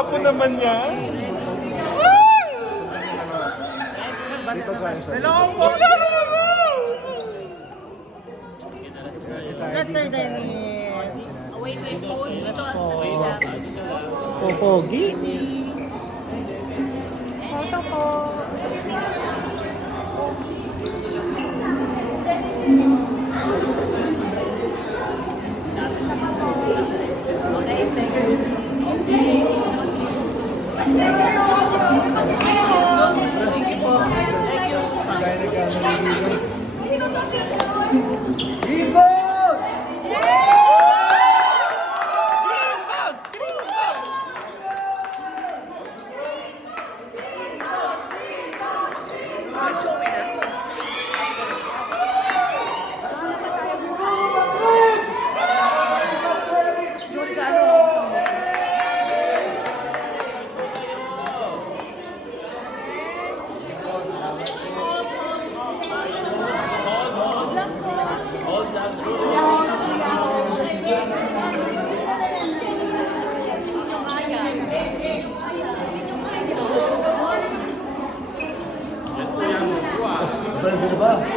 gwapo naman yan. Dalawang po. Congrats, Sir Dennis. Congrats po. Popogi. Photo po.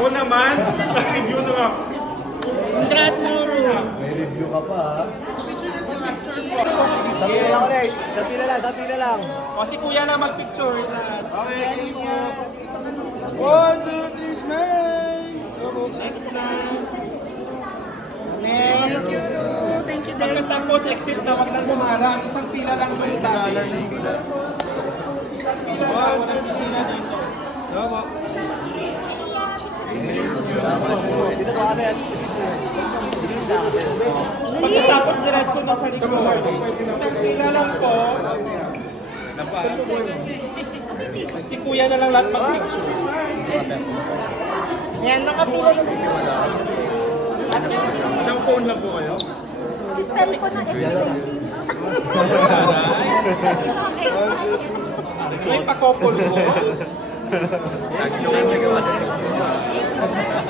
Oo naman, nag-review na lang. Congrats, Nuru. May review ka pa ha. Sa pila lang. O si kuya na mag-picture. Okay, kuya. 1, 2, 3, smile! Next na. Thank you. Thank you, Derek. Pagkatapos, exit na, wag nang bumarang. Isang pila lang mo yung dollar. Isang pila lang, walang pila dito. Sama. Dito ba ano yan? Pagkatapos, diretso na sa likod. Isang pila lang po. Si kuya na lang lahat mag-picture. Yan, nakapila na dito. Isang phone lang po kayo. System po ng So, may pa-couple ko.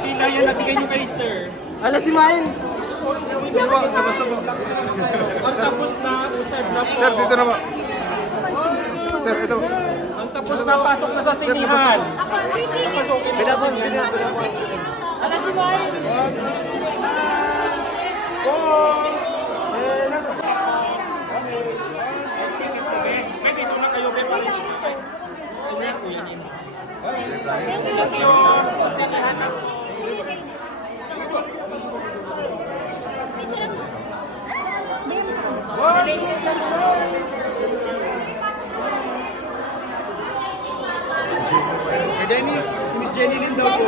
Pila yan, nabigay nyo kay sir. Ala si Miles! Ang tapos na, usad na po. Sir, dito na ba? Sir, ito. Ang tapos na, pasok na sa sinihan. Pinapon, sinihan. Ano si Mike? May dito na kayo, may pala dito. Next, kuya niyo. Thank you. Sinihan na. Dennis, si Miss Jenny Lynn daw po.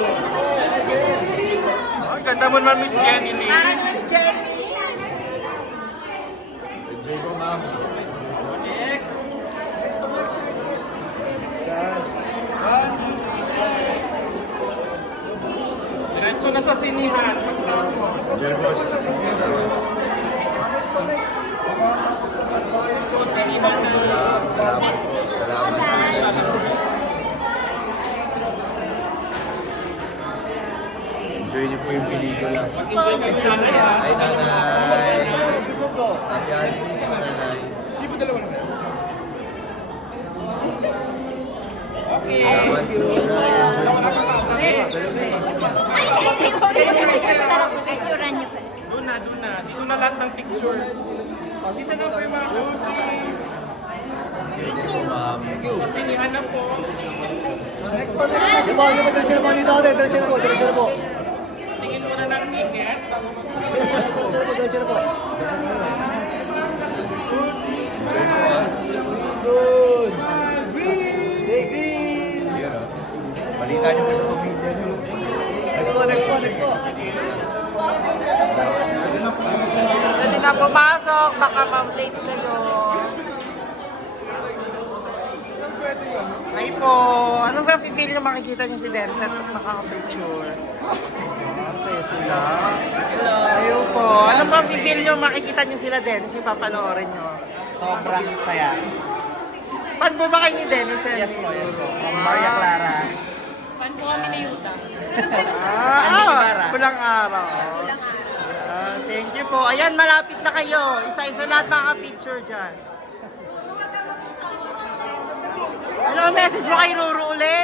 Ang ganda mo naman, Miss Jenny Lee. Parang naman, Jenny. Enjoy ko, ma'am. Next. Diretso na sa sinihan. Pagtapos. Enjoy, boss. Sinihan na. Enjoy niyo po yung pelikula. Mag-enjoy kayo siya na yan. Ay, nanay. Happy holidays sa nanay. Sipo dalawa na kayo. Okay. Salamat po. Picturean niyo pa. Doon na, doon na. Dito na lahat ng picture. Dito na po yung mga coffee. Thank you, ma'am. Sa sinihan na po. Diretso na po dito. Diretso na po. Tingin mo na ng ticket. Diretso na po. Stay green! Yun o. Balita nyo pa sa pamilya nyo. Next po. Dali na pumasok. Baka ma-late kayo. Ay po. Ano ba feel nyo makikita nyo si Dennis at nakaka-picture? Masaya sila. Ayun po. Ano ba feel nyo makikita nyo sila Dennis yung papanoorin nyo? Sobrang saya. Fan po ba kayo ni Dennis? Yes po. Maria Clara. Pan po kami ni Yuta. Pulang araw. Thank you po. Ayan, malapit na kayo. Isa-isa lahat makaka-picture dyan. Ano ang message mo kay Ruru uli?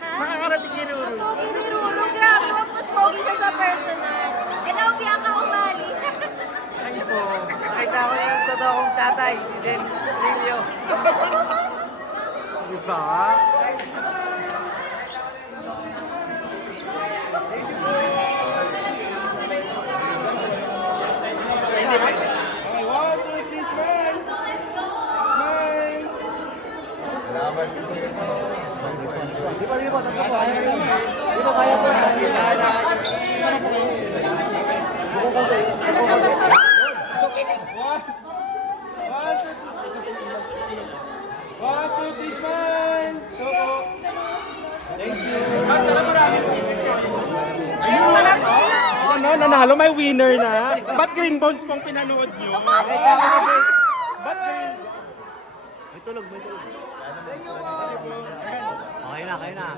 Makakarating kay Ruru. Pogi ni Ruru, grabe. Mas pogi siya sa personal. Eh, now, Bianca umali. Ay po. Nakita ko yung totoo kong tatay, si Den Trillo. Diba? Okay, 1, 2, 3, smile! Smile! Salamat po sa inyo. Di ba, tatlo po. Di ba kaya po? One, two, three, smile! So po. Thank you. Basta na marami. Ayun na. Ano, nanalo, may winner na. Ba't Green Bones pong pinanood nyo? Nakita ko na ba? Ba't Green? Okay na, kayo na.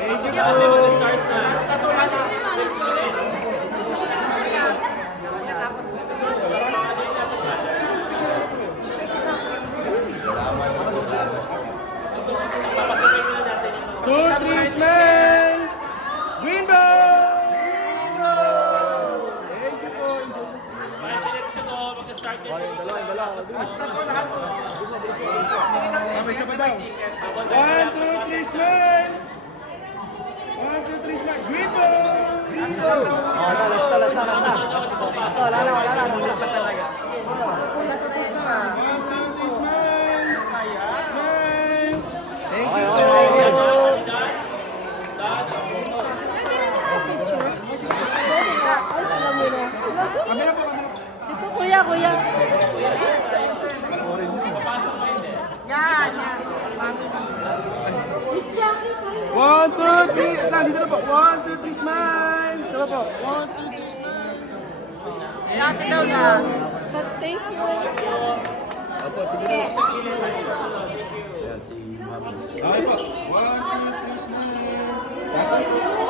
Thank you po. Two, three, smile! Green ball! Thank you po. Okay, isa pa daw. One, two, three, smile! One, two, three, smile! Green ball! Green ball! One, two, three, smile! Smile! Thank you. Kamera po, kamera. Ito, kuya. Yan, yan. Family. Miss Jackie, tayo. One, two, three. Nandito na po. One, two, three, smile. Sama po. One, two, three, smile. Ate daw na. Thank you. Okay po. One, two, three, smile. Salamat.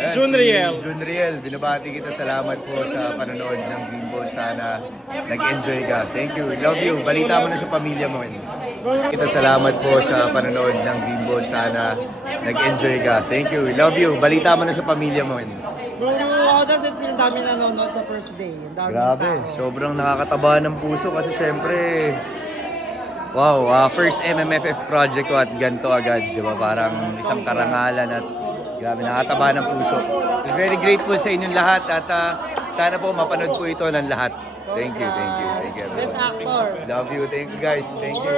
Ayan, Junriel. Si Junriel, binabati kita. Salamat po sa panonood ng Green Ball. Sana nag-enjoy ka. Thank you. Love you. Balita mo na sa pamilya mo. Kita salamat po sa panonood ng Green Ball. Sana nag-enjoy ka. Thank you. Love you. Balita mo na sa pamilya mo. Ruru, how does it feel? Dami nanonood sa first day. Ang dami Grabe. tao. Sobrang nakakataba ng puso kasi syempre, wow, first MMFF project ko at ganito agad, di ba? Parang isang karangalan at grabe, nakataba ng puso. I'm very grateful sa inyong lahat at sana po mapanood po ito ng lahat. Thank you, thank you, thank you. Best everyone. actor. Love you, thank you guys, thank you.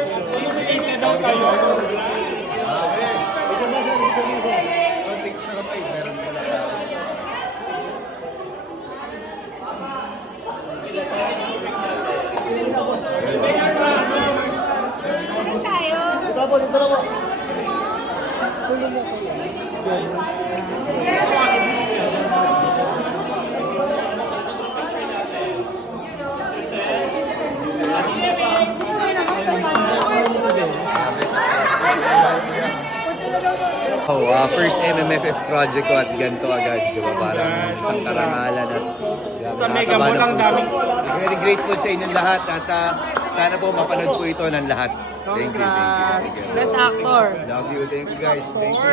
Tayo. Oh, first MMFF project ko at ganito agad, di ba? Parang isang karangalan at grabe, Sa Mega nakakaba Mall ng ang puso. daming- I'm very grateful sa inyong lahat at sana po mapanood po ito ng lahat. Thank you, thank you, thank you. Best actor. Love you, thank you guys, thank you.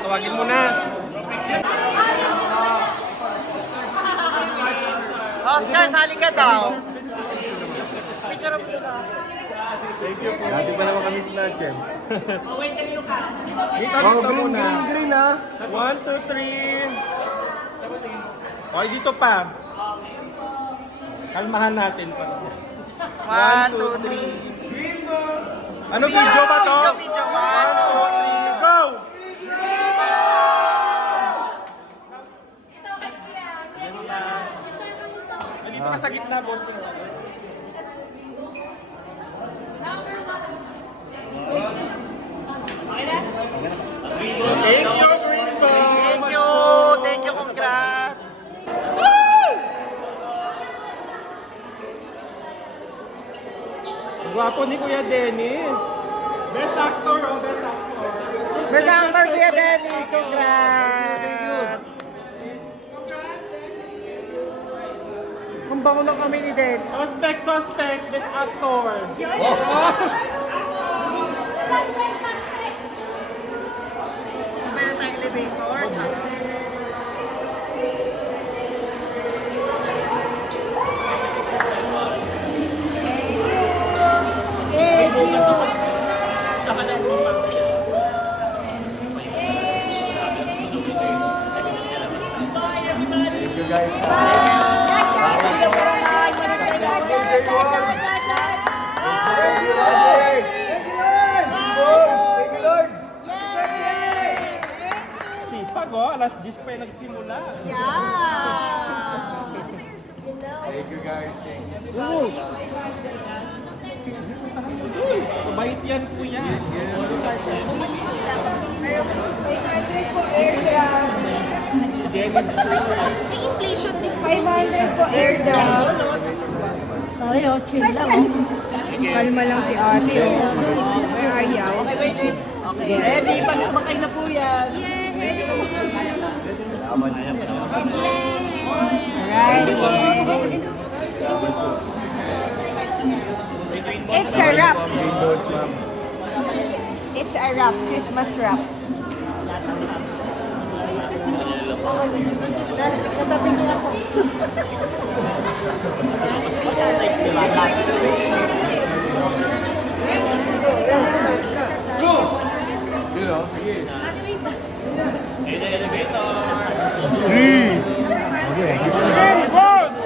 Tawagin mo na. Oscar, sali ka daw. Picture mo sila. Dati pa naman kami sila, Jem. Dito muna. Green ah. 1, 2, 3. Okay, dito pa. Kalmahan natin pa. 1, 2, 3. Ano video ba to? Video, 1, 2, 3. Go! gitna, boss. Thank you, Green Boss! Thank you! Thank you, congrats! Gwapo ni Kuya Dennis. Best actor, oh, best actor. Best actor, Kuya Dennis! Congrats! Ang bango ng kami ni Dennis. Suspect, best actor. Sabay na tayo elevator. Tsaka. Thank you guys. Sipag, oh. Alas 10 pa yung nagsimula. Thank you guys. Thank you. Mabait yan, Kuya. 500 po airdrop. Dennis. May inflation din. 500 po airdrop. Ayaw, chill lang. Kalma lang si ate. Oh. May ayaw. Ready, pagsumakay na po yan. Alright. It's a wrap. It's a wrap. Christmas wrap. Natabi niya ako. Green Boss!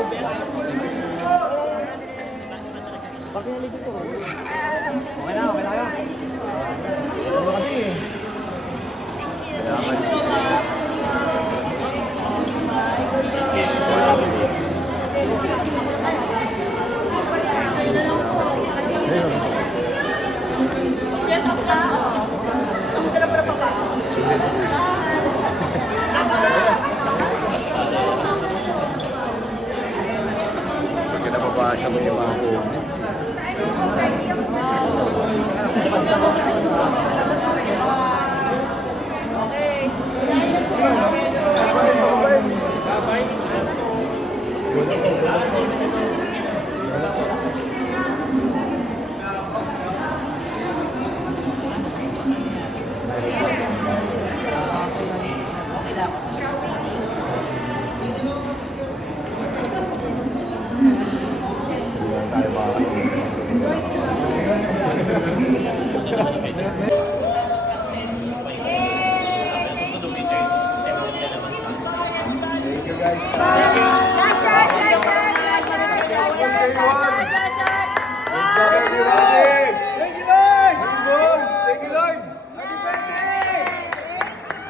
Pagka nababasa mo yung mga comments.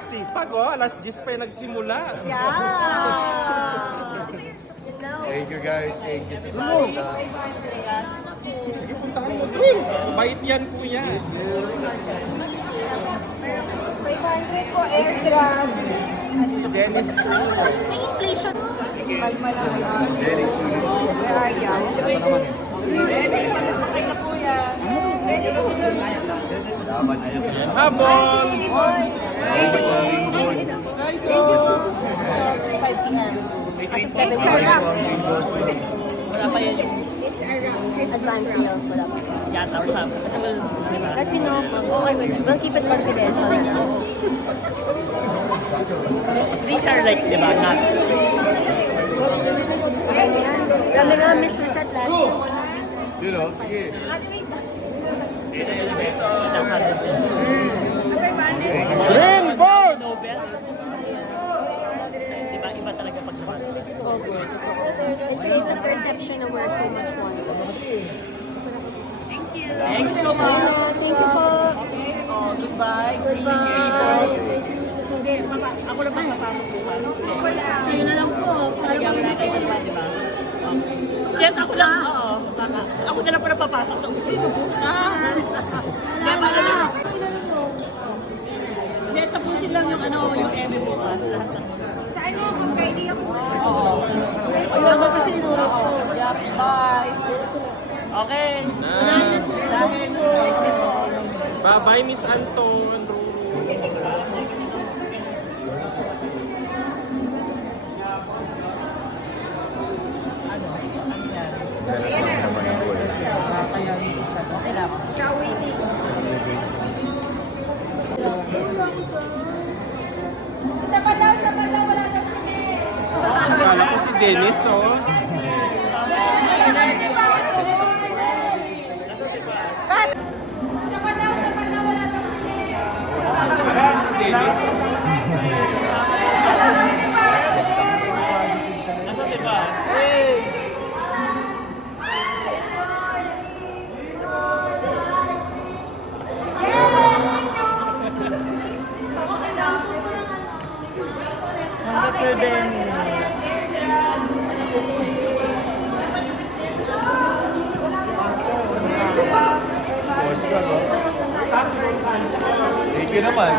Sipag, oh. Alas 10 pa yung nagsimula. Thank you guys. Thank you sa support. Sige, puntahan mo. Uy, mabait yan, Kuya. 500 po airdrop. Dennis. May inflation. Kalma lang si ate. May ayaw. Habol! It's a wrap. Wala pa yan yung It's a wrap. Advance sales, wala pa. yata or something. Kasi well, di ba? Let me know. Okay, we'll keep it confidential. These are like, di ba, not Kami nga, Miss Lucette, last year. Yun o, sige. Green Boss! Nobel. Diba, iba talaga pag naman. It creates a perception na we're so much more. Thank you so much. Thank you po. Oh, goodbye. Goodbye. Hindi, ako na pasapasok bukas. Kayo na lang po. Kaya wala kayo sa diba? Jet, ako lang. Oo. Ako na lang pala papasok sa opisina. Kaya para lang. Hindi, tapusin lang yung yung eme bukas. Lahat ng Sa ano, Friday ako. Ayun ako kasi inurot ko. Yeah, bye. Okay. Unahin na sila. Dahil exit mo. Bye-bye, Miss Anton. Siya waiting. Sa pa daw, wala daw si Mel. Akala ko si Dennis, oh. Sa pa daw, wala daw si Mel. Si Dennis. Sir Denny. Pause ka, no? Thank you naman.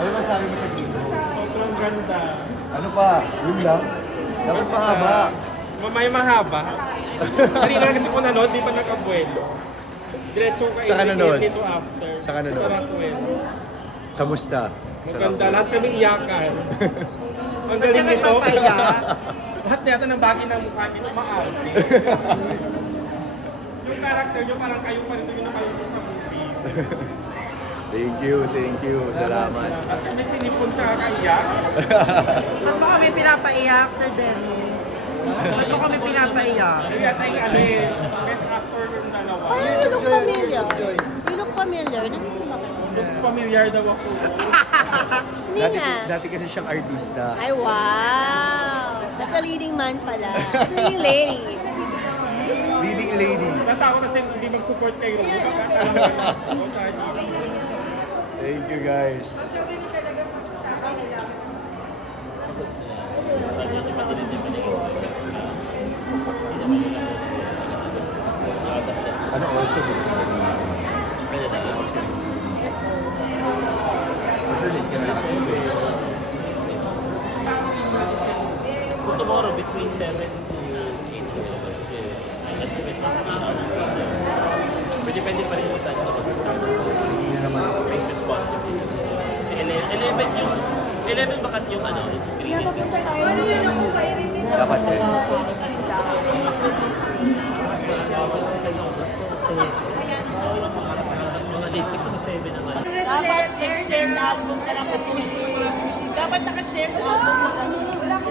Ano masabi mo sa Green Bones? Sobrang ganda. Ano pa? Yun lang? Dapat mahaba. May mahaba. Kanina kasi kung nanood, di pa nakabuelo. Diretso ka Saka nanood? dito after. Saka nanood? Sa Rockwell. Kamusta? Maganda. Lahat kami iyakan. Ang galing Ba't ka nito. nagpapaiyak? Lahat yata ng bagay ng mukha nito maarte. Yung character nyo parang kayo pa rin yung nakalito sa movie. Thank you. Salamat. At kami sinipon sa kakaiyak. Ba't mo kami pinapaiyak, Sir Denny? Ba't mo kami pinapaiyak? Kaya yata yung best actor yung dalawa. Parang you look familiar. You look familiar. Nakita ba kayo? Looks familiar daw ako. Hindi nga. Dati kasi siyang artista. Ay, wow! That's a leading man pala. That's a leading lady. Leading lady. Natakot kasi hindi mag-support kayo. Pagkakalaman ako sa Thank you, guys. Ano also dito sa For tomorrow, between 7 to 8 kasi I estimate 16 hours. Pero depende pa rin kung saan ito mag-start. So, Hindi na naman ako. take responsibility. Kasi 11 bakat yung screening. Ano yun ako kairitin na? Dapat eh. Mga day 6 to 7 naman. Dapat Share na album ka lang kasi dapat naka-share na album ka lang.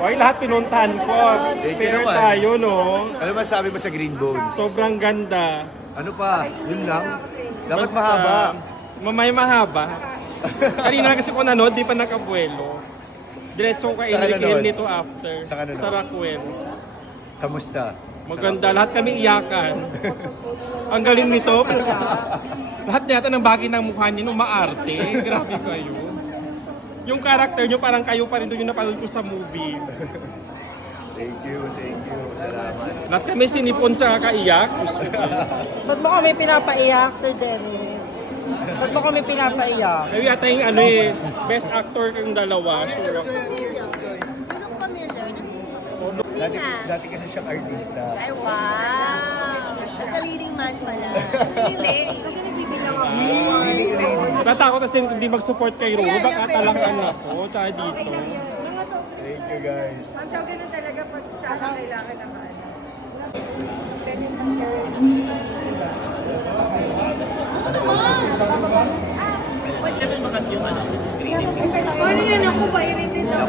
Oy, lahat pinuntahan ko. Thank you Fair naman. tayo, no? Ano masabi mo sa Green Bones? Sobrang ganda. Ano pa? Yun lang? Dapat Basta, mahaba. May mahaba. Kanina kasi kung nanood, di pa nakabuelo. Diretso ka Saka nanood? in nito after. Saka nanood? Sa Rockwell. Kamusta? Maganda. Lahat kami iyakan. Ang galing nito. Lahat yata ng bagay ng mukha niyo maarte. Grabe kayo. Yung character nyo parang kayo pa rin doon yung napanood ko sa movie. Thank you. Salamat. Lahat kami sinipon sa kakaiyak. Gusto ko. Ba't mo kami pinapaiyak, Sir Denny? Ba't mo kami pinapaiyak? Kayo yata yung best actor kang dalawa. You Sure look ako. familiar. You look familiar. Nakita ba kayo? Hindi nga. Dati kasi siyang artista. Ay, wow! That's a leading man pala. That's a leading lady. Kasi nagbibilang ako. Leading lady. Natakot kasi hindi mag-support kay Ro. Baka talangan ako. Tsaka dito. Thank you, guys. Ang tawag ganun talaga pag tsaka kailangan na kaano. Level bakat yung screening. Ano yun ako kairitin na?